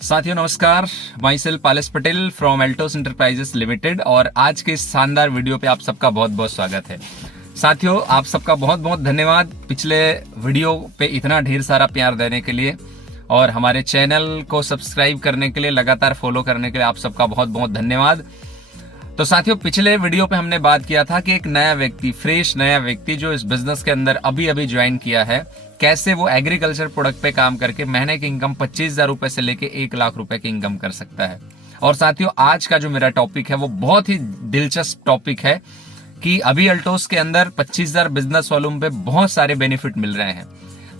साथियों नमस्कार, myself Palesh Patel from Altos enterprises limited. और आज के इस शानदार वीडियो पे आप सबका बहुत बहुत स्वागत है। साथियों आप सबका बहुत बहुत धन्यवाद पिछले वीडियो पे इतना ढेर सारा प्यार देने के लिए और हमारे चैनल को सब्सक्राइब करने के लिए, लगातार फॉलो करने के लिए आप सबका बहुत बहुत धन्यवाद। तो साथियों पिछले वीडियो पे हमने बात किया था कि एक नया व्यक्ति, फ्रेश नया व्यक्ति जो इस बिजनेस के अंदर अभी अभी ज्वाइन किया है, कैसे वो एग्रीकल्चर प्रोडक्ट पे काम करके महीने की इनकम 25,000 रुपए से लेके 1 लाख रुपए की इनकम कर सकता है। और साथियों आज का जो मेरा टॉपिक है वो बहुत ही दिलचस्प टॉपिक है कि अभी अल्टोस के अंदर 25,000 बिजनेस वॉल्यूम पे बहुत सारे बेनिफिट मिल रहे हैं।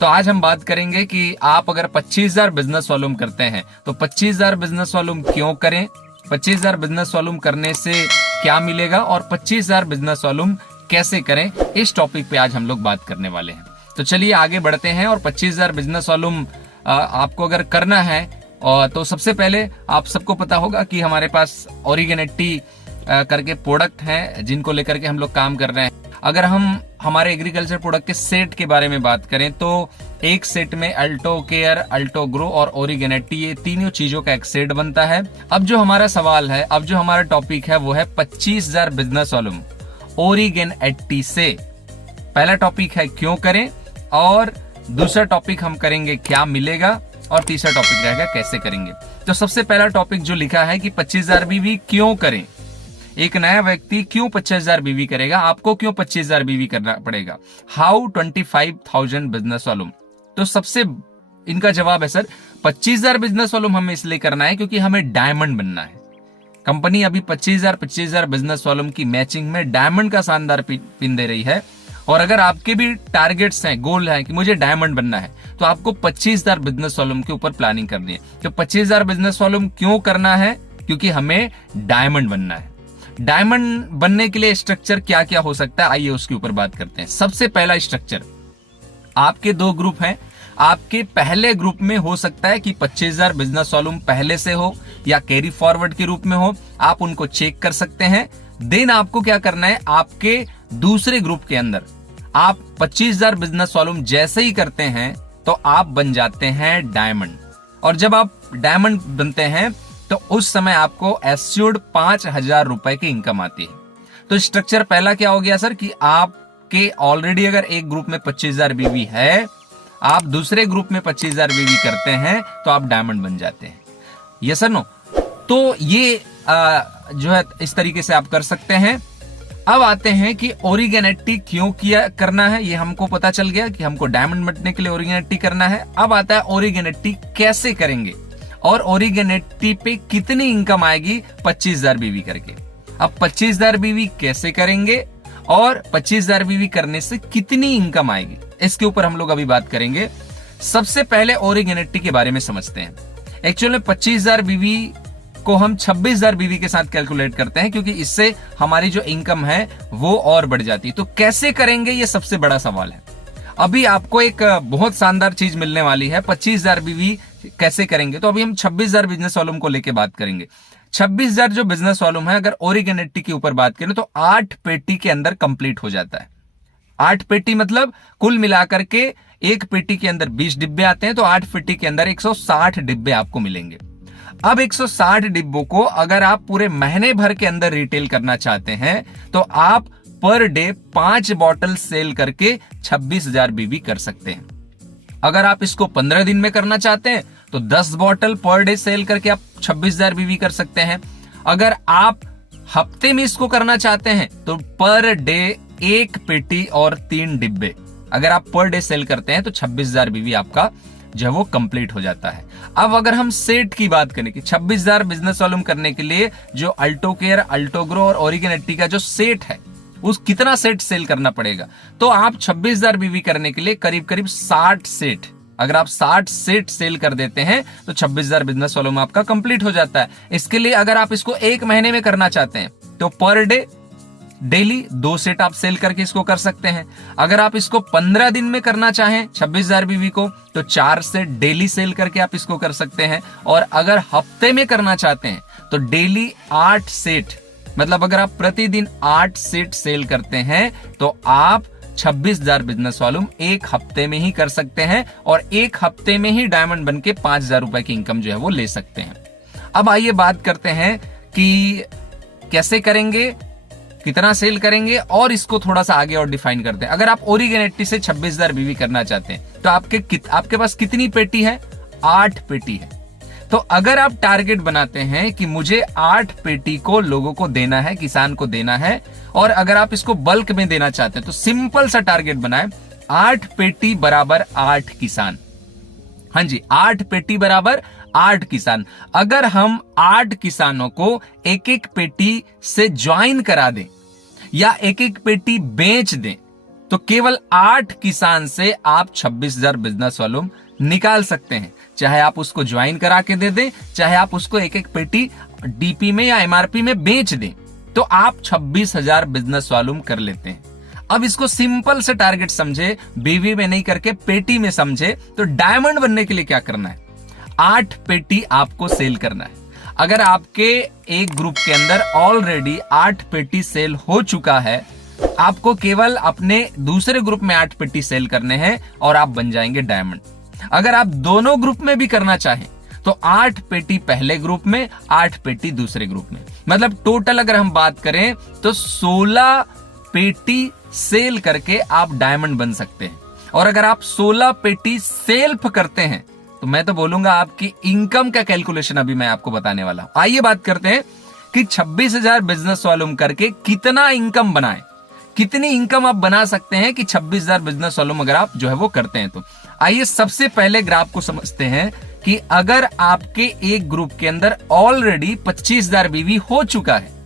तो आज हम बात करेंगे कि आप अगर 25,000 बिजनेस वॉल्यूम करते हैं तो 25,000 बिजनेस वॉल्यूम क्यों करें, 25,000 बिजनेस वॉल्यूम करने से क्या मिलेगा और 25,000 बिजनेस वॉल्यूम कैसे करें, इस टॉपिक पे आज हम लोग बात करने वाले हैं। तो चलिए आगे बढ़ते हैं। और 25,000 बिजनेस वॉल्यूम आपको अगर करना है तो सबसे पहले आप सबको पता होगा कि हमारे पास ओरिगेनेटी करके प्रोडक्ट हैं जिनको लेकर के हम लोग काम कर रहे हैं। अगर हम हमारे एग्रीकल्चर प्रोडक्ट के सेट के बारे में बात करें तो एक सेट में अल्टो केयर, अल्टो ग्रो और ओरिगेनेटी, ये तीनों चीजों का एक सेट बनता है। अब जो हमारा सवाल है, अब जो हमारा टॉपिक है वो है 25,000 बिजनेस वॉल्यूम ओरिगेनेटी से। पहला टॉपिक है क्यों करें, और दूसरा टॉपिक हम करेंगे क्या मिलेगा, और तीसरा टॉपिक रहेगा कैसे करेंगे। तो सबसे पहला टॉपिक जो लिखा है कि 25,000 बीवी क्यों करें, एक नया व्यक्ति क्यों 25,000 बीवी करेगा, आपको क्यों 25,000 बीवी करना पड़ेगा, हाउ 25,000 बिजनेस वॉल्यूम। तो सबसे इनका जवाब है सर 25,000 बिजनेस वॉल्यूम हमें इसलिए करना है क्योंकि हमें डायमंड बनना है। कंपनी अभी 25,000 बिजनेस वॉल्यूम की मैचिंग में डायमंड का शानदार पिन दे रही है। और अगर आपके भी टारगेट्स हैं, गोल है कि मुझे डायमंड बनना है, तो आपको 25,000 बिजनेस वॉल्यूम के ऊपर प्लानिंग करनी है। तो 25,000 बिजनेस वॉल्यूम क्यों करना है, क्योंकि हमें डायमंड बनना है। डायमंड बनने के लिए स्ट्रक्चर क्या क्या हो सकता है, आइए उसके ऊपर बात करते हैं। सबसे पहला स्ट्रक्चर, आपके 2 ग्रुप हैं। आपके पहले ग्रुप में हो सकता है कि 25,000 बिजनेस वॉल्यूम पहले से हो या कैरी फॉरवर्ड के रूप में हो, आप उनको चेक कर सकते हैं। देन आपको क्या करना है, आपके दूसरे ग्रुप के अंदर आप 25,000 बिजनेस वॉल्यूम जैसे ही करते हैं तो आप बन जाते हैं डायमंड। और जब आप डायमंड बनते हैं तो उस समय आपको एस्योर्ड 5,000 रुपए की इनकम आती है। तो स्ट्रक्चर पहला क्या हो गया सर कि आपके ऑलरेडी अगर एक ग्रुप में 25,000 बीवी है, आप दूसरे ग्रुप में 25,000 बीवी करते हैं तो आप डायमंड बन जाते हैं। यस और नो? तो ये जो है इस तरीके से आप कर सकते हैं। अब आते हैं कि ओरिगेनेटी क्यों करना है, ये हमको पता चल गया कि हमको डायमंड बनने के लिए ओरिगेनेटी करना है। अब आता है ओरिगेनेटी कैसे करेंगे और ओरिगेनेटी पे कितनी इनकम आएगी 25,000 बीवी करके। अब 25,000 बीवी कैसे करेंगे और 25,000 बीवी करने से कितनी इनकम आएगी, इसके ऊपर हम लोग अभी बात करेंगे। सबसे पहले ओरिगेनेटी के बारे में समझते हैं। एक्चुअली 25,000 बीवी को हम 26,000 बीवी के साथ कैलकुलेट करते हैं क्योंकि इससे हमारी जो इनकम है वो और बढ़ जाती है। तो कैसे करेंगे, ये सबसे बड़ा सवाल है। अभी आपको एक बहुत शानदार चीज मिलने वाली है। 25,000 बीवी कैसे करेंगे, तो अभी हम 26,000 बिजनेस वॉल्यूम को लेके बात करेंगे। 26,000 जो बिजनेस वॉल्यूम है, अगर ओरिगेनेटी के ऊपर बात करें तो 8 पेटी के अंदर कंप्लीट हो जाता है। 8 पेटी मतलब कुल मिलाकर के एक पेटी के अंदर 20 डिब्बे आते हैं, तो 8 पेटी के अंदर 160 डिब्बे आपको मिलेंगे। अब 160 डिब्बों को अगर आप पूरे महीने भर के अंदर रिटेल करना चाहते हैं तो आप पर डे 5 बॉटल सेल करके 26,000 बीवी कर सकते हैं। अगर आप इसको 15 दिन में करना चाहते हैं तो 10 बॉटल पर डे सेल करके आप 26,000 बीवी कर सकते हैं। अगर आप हफ्ते में इसको करना चाहते हैं तो पर डे 1 पेटी और 3 डिब्बे अगर आप पर डे सेल करते हैं तो 26,000 बीवी आपका जो है वो कंप्लीट हो जाता है। अब अगर हम सेट की बात करें कि 26,000 बिजनेस वॉल्यूम करने के लिए जो अल्टो केयर, अल्टो ग्रो और ओरिगेनेटी का जो सेट है उस कितना सेट सेल करना पड़ेगा, तो आप 26,000 बीवी करने के लिए करीब करीब 60 सेट, अगर आप 60 सेट सेल कर देते हैं तो 26,000 बिजनेस वॉल्यूम आपका कंप्लीट हो जाता है। इसके लिए अगर आप इसको 1 महीने में करना चाहते हैं तो पर डे डेली 2 सेट आप सेल करके इसको कर सकते हैं। अगर आप इसको 15 दिन में करना चाहें 26,000 बीवी को तो 4 सेट डेली सेल करके आप इसको कर सकते हैं। और अगर हफ्ते में करना चाहते हैं तो डेली 8 सेट, मतलब अगर आप प्रतिदिन 8 सेट सेल करते हैं तो आप 26,000 बिजनेस वॉल्यूम एक हफ्ते में ही कर सकते हैं और एक हफ्ते में ही डायमंड बन के 5,000 रुपए की इनकम जो है वो ले सकते हैं। अब आइए बात करते हैं कि कैसे करेंगे, कितना सेल करेंगे और इसको थोड़ा सा आगे और डिफाइन करते हैं। अगर आप ओरिगेनेटी से 26,000 बीवी करना चाहते हैं तो आपके पास कितनी पेटी है? 8 पेटी है। तो अगर आप टारगेट बनाते हैं कि मुझे 8 पेटी को लोगों को देना है, किसान को देना है, और अगर आप इसको बल्क में देना चाहते हैं तो सिंपल सा टारगेट बनाए, 8 पेटी बराबर 8 किसान। हाँ जी, 8 पेटी बराबर 8 किसान। अगर हम 8 किसानों को एक एक पेटी से ज्वाइन करा दें या एक एक पेटी बेच दें तो केवल 8 किसान से आप 26,000 बिजनेस वॉल्यूम निकाल सकते हैं। चाहे आप उसको ज्वाइन करा के दे दें, चाहे आप उसको एक एक पेटी डीपी में या एमआरपी में बेच दें, तो आप 26,000 बिजनेस वॉल्यूम कर लेते हैं। अब इसको सिंपल से टारगेट समझे, बीवी में नहीं करके पेटी में समझे। तो डायमंड बनने के लिए क्या करना है? 8 पेटी आपको सेल करना है। अगर आपके एक ग्रुप के अंदर ऑलरेडी 8 पेटी सेल हो चुका है, आपको केवल अपने दूसरे ग्रुप में 8 पेटी सेल करने हैं और आप बन जाएंगे डायमंड। अगर आप दोनों ग्रुप में भी करना चाहें तो 8 पेटी पहले ग्रुप में, 8 पेटी दूसरे ग्रुप में, मतलब टोटल अगर हम बात करें तो 16 पेटी सेल करके आप डायमंड बन सकते हैं। और अगर आप 16 पेटी सेल्फ करते हैं तो मैं तो बोलूंगा आपकी इनकम का कैलकुलेशन अभी मैं आपको बताने वाला हूं। आइए बात करते हैं कि 26,000 बिजनेस वॉल्यूम करके कितना इनकम बनाए, कितनी इनकम आप बना सकते हैं कि 26,000 बिजनेस वॉल्यूम अगर आप जो है वो करते हैं तो। आइए सबसे पहले ग्राफ को समझते हैं कि अगर आपके एक ग्रुप के अंदर ऑलरेडी 25,000 बीवी हो चुका है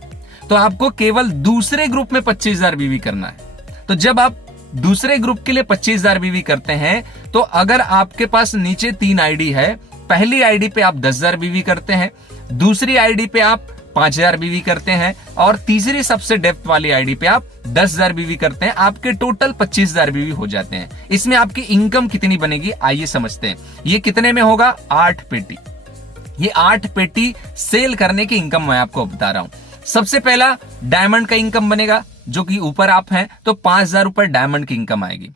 तो आपको केवल दूसरे ग्रुप में 25,000 बीवी करना है। तो जब आप दूसरे ग्रुप के लिए 25,000 बीवी करते हैं तो अगर आपके पास नीचे 3 आईडी है, पहली आईडी पे आप 10,000 बीवी करते हैं, दूसरी आईडी पे आप 5,000 बीवी करते हैं और तीसरी सबसे डेप्थ वाली आईडी पे आप 10,000 बीवी करते हैं, आपके टोटल 25,000 बीवी हो जाते हैं। इसमें आपकी इनकम कितनी बनेगी आइए समझते हैं। ये कितने में होगा? 8 पेटी। ये 8 पेटी सेल करने की इनकम मैं आपको बता रहा हूं। सबसे पहला डायमंड का इनकम बनेगा, जो कि ऊपर आप हैं तो 5,000 रुपए डायमंड की इनकम आएगी।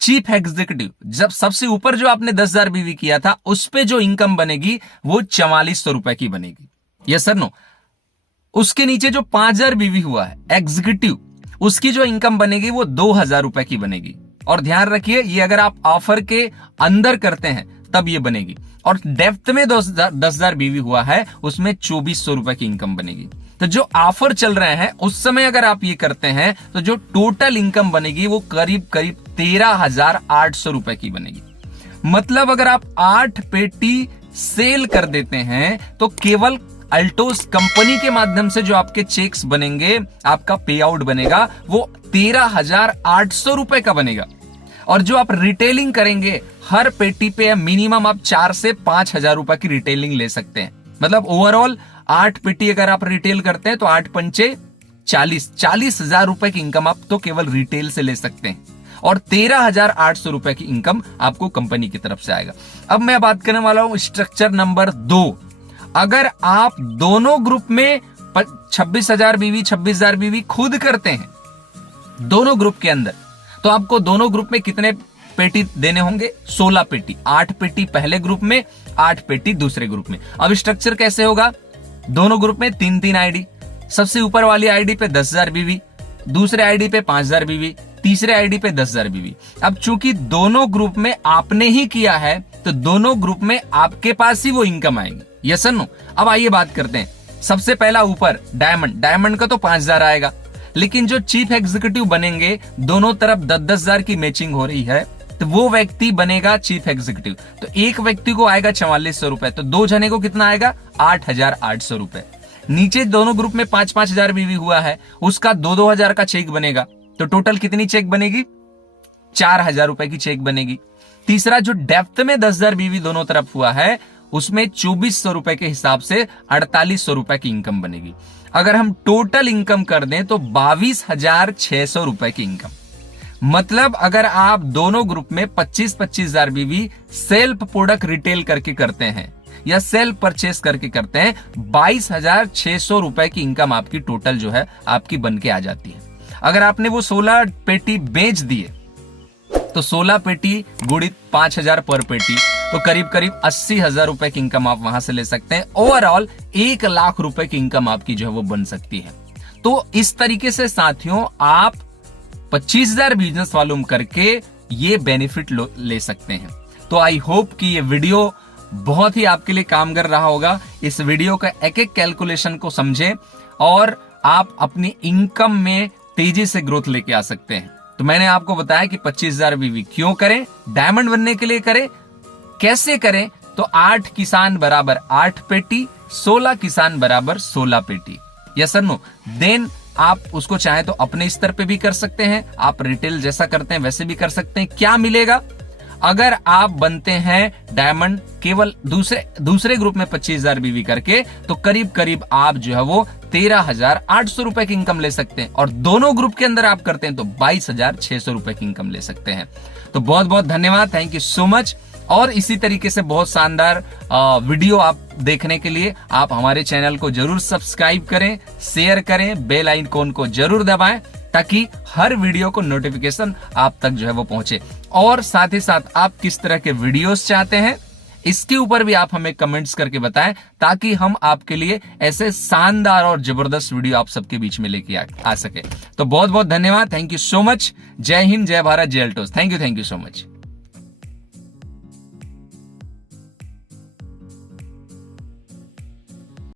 चीफ एग्जीक्यूटिव, जब सबसे ऊपर जो आपने 10,000 बीवी किया था उस पे जो इनकम बनेगी वो 4400 रुपए की बनेगी। Yes sir no? उसके नीचे जो 5,000 बीवी हुआ है एग्जीक्यूटिव, उसकी जो इनकम बनेगी वो 2,000 रुपए की बनेगी। और ध्यान रखिए ये अगर आप ऑफर के अंदर करते हैं तब ये बनेगी। और डेप्थ में 10,000 बीवी हुआ है उसमें 2,400 रुपए की इनकम बनेगी। तो जो ऑफर चल रहे हैं उस समय अगर आप ये करते हैं तो जो टोटल इनकम बनेगी वो करीब 13,800 रुपए की बनेगी। मतलब अगर आप 8 पेटी सेल कर देते हैं तो केवल अल्टोस कंपनी के माध्यम से जो आपके चेक्स बनेंगे, आपका पे आउट बनेगा वो 13,800 रुपए का बनेगा। और जो आप रिटेलिंग करेंगे हर पेटी पे मिनिमम आप 4 से 5,000 रुपए की रिटेलिंग ले सकते हैं। मतलब ओवरऑल 8 पेटी अगर आप रिटेल करते हैं तो 8 पंचे 40,000 रुपए की इनकम आप तो केवल रिटेल से ले सकते हैं और 13,800 रुपए की इनकम आपको कंपनी की तरफ से आएगा। अब मैं बात करने वाला हूं स्ट्रक्चर नंबर 2। अगर आप दोनों ग्रुप में 26,000 बीवी 26,000 बीवी खुद करते हैं दोनों ग्रुप के अंदर, तो आपको दोनों ग्रुप में कितने पेटी देने होंगे? 16 पेटी। 8 पेटी पहले ग्रुप में, 8 पेटी दूसरे ग्रुप में। अब स्ट्रक्चर कैसे होगा? दोनों ग्रुप में 3-3 आईडी। सबसे ऊपर वाली आईडी पे 10,000 बीवी, दूसरे आईडी पे 5,000 बीवी, तीसरे आईडी पे 10,000 बीवी। अब चूंकि दोनों ग्रुप में आपने ही किया है तो दोनों ग्रुप में आपके पास ही वो इनकम आएगी। Yes no? अब आइए बात करते हैं। सबसे पहला ऊपर डायमंड का तो 5,000 आएगा, लेकिन जो चीफ एग्जीक्यूटिव बनेंगे दोनों तरफ 10,000 की मैचिंग हो रही है तो वो व्यक्ति बनेगा चीफ एग्जीक्यूटिव। तो एक व्यक्ति को आएगा 4400 रुपए, तो 2 जने को कितना आएगा? 8,800 रुपए। नीचे दोनों ग्रुप में 5,000 बीवी हुआ है, उसका 2,000 का चेक बनेगा। तो टोटल कितनी चेक बनेगी? 4,000 रुपए की चेक बनेगी। तीसरा जो डेप्थ में 10,000 बीवी दोनों तरफ हुआ है उसमें 2,400 रुपए के हिसाब से 4,800 रुपए की इनकम बनेगी। अगर हम टोटल इनकम कर दें तो 22,600 रुपए की इनकम। मतलब अगर आप दोनों ग्रुप में 25,000 बीवी सेल्फ प्रोडक्ट रिटेल करके करते हैं या सेल्फ परचेस करके करते हैं, 22,600 रुपए की इनकम आपकी टोटल जो है आपकी बन के आ जाती है। अगर आपने वो 16 पेटी बेच दिए तो 16 पेटी गुणित 5,000 पर पेटी, तो करीब करीब 80,000 रुपए की इनकम आप वहां से ले सकते हैं। ओवरऑल 1 लाख रुपए की इनकम आपकी जो है वो बन सकती है। तो इस तरीके से साथियों आप 25,000 बिजनेस वॉल्यूम करके ये बेनिफिट ले सकते हैं। तो आई होप कि ये वीडियो बहुत ही आपके लिए कामगर रहा होगा। इस वीडियो का एक एक कैलकुलेशन को समझें और आप अपनी इनकम में तेजी से ग्रोथ लेके आ सकते हैं। तो मैंने आपको बताया कि 25,000 बीवी क्यों करें, डायमंड बनने के लिए करें, कैसे करें। तो 8 किसान बराबर 8 पेटी, 16 किसान बराबर 16 पेटी। Yes sir no. देन आप उसको चाहे तो अपने स्तर पे भी कर सकते हैं, आप रिटेल जैसा करते हैं वैसे भी कर सकते हैं। क्या मिलेगा अगर आप बनते हैं डायमंड केवल दूसरे ग्रुप में 25,000 बीवी करके, तो करीब करीब आप जो है वो 13,800 रुपए की इनकम ले सकते हैं, और दोनों ग्रुप के अंदर आप करते हैं तो 22,600 रुपए की इनकम ले सकते हैं। तो बहुत बहुत धन्यवाद, थैंक यू सो मच। और इसी तरीके से बहुत शानदार वीडियो आप देखने के लिए आप हमारे चैनल को जरूर सब्सक्राइब करें, शेयर करें, बेल आइकन को जरूर दबाएं ताकि हर वीडियो को नोटिफिकेशन आप तक जो है वो पहुंचे। और साथ ही साथ आप किस तरह के वीडियोस चाहते हैं इसके ऊपर भी आप हमें कमेंट्स करके बताएं ताकि हम आपके लिए ऐसे शानदार और जबरदस्त वीडियो आप सबके बीच में लेके आ सके। तो बहुत बहुत धन्यवाद, थैंक यू सो मच। जय हिंद, जय भारत, जय Altos. Thank you so much.